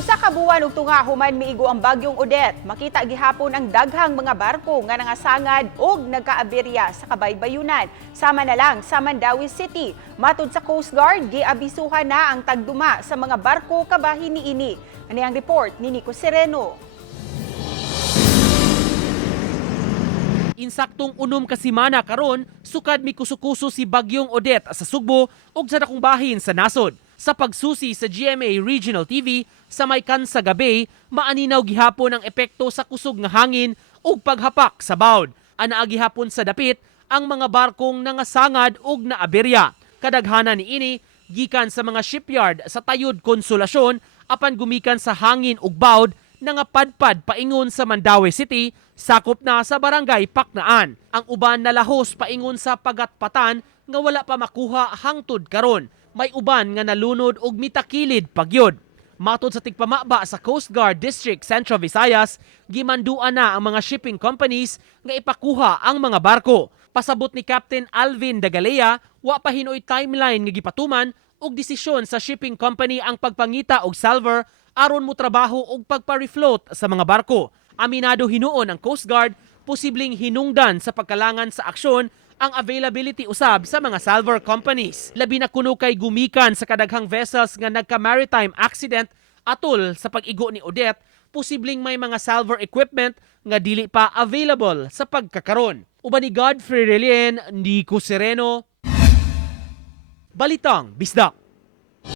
Usa ka buwan ug tunga human miigo ang bagyong Odette. Makita gihapon ang daghang mga barko nga nangasangad ug nagkaaberya sa kabaybayunan. Sama na lang sa Mandawi City. Matud sa Coast Guard, giabisuhan na ang tagduma sa mga barko kabahin niini. Ani ang report ni Nico Sereno. Insaktong unom ka semana karon, sukad mi kusukuso si bagyong Odette sa Sugbo ug sa dakong bahin sa nasod. Sa pagsusi sa GMA Regional TV sa may Kansa Gabay, maaninaw gihapon ang epekto sa kusog nga hangin ug paghapak sa bawd. Anaa gihapon sa dapit ang mga barkong nangasangad ug naaberya. Kadaghanan niini gikan sa mga shipyard sa Tayud Konsolasyon apan gumikan sa hangin ug bawd nga padpad paingon sa Mandawi City, sakop na sa barangay Paknaan. Ang uban nalahos paingon sa Pagatpatan nga wala pa makuha hangtod karon. May uban nga nalunod og mitakilid pagyod. Matod sa tigpamaba sa Coast Guard District Central Visayas, gimanduan na ang mga shipping companies nga ipakuha ang mga barko. Pasabot ni Captain Alvin Dagalea, wa pa hinoy timeline nga gipatuman og desisyon sa shipping company ang pagpangita og salver aron mo trabaho og pagpa-refloat sa mga barko. Aminado hinuon ang Coast Guard, posibleng hinungdan sa pagkalangan sa aksyon ang availability usab sa mga salver companies. Labi na kuno kay gumikan sa kadaghang vessels nga nagka-maritime accident atol sa pag-igo ni Odette, posibleng may mga salver equipment nga dili pa available sa pagkakaron. Uban ni Godfrey Relien, Nico Sereno, Balitang Bisdak.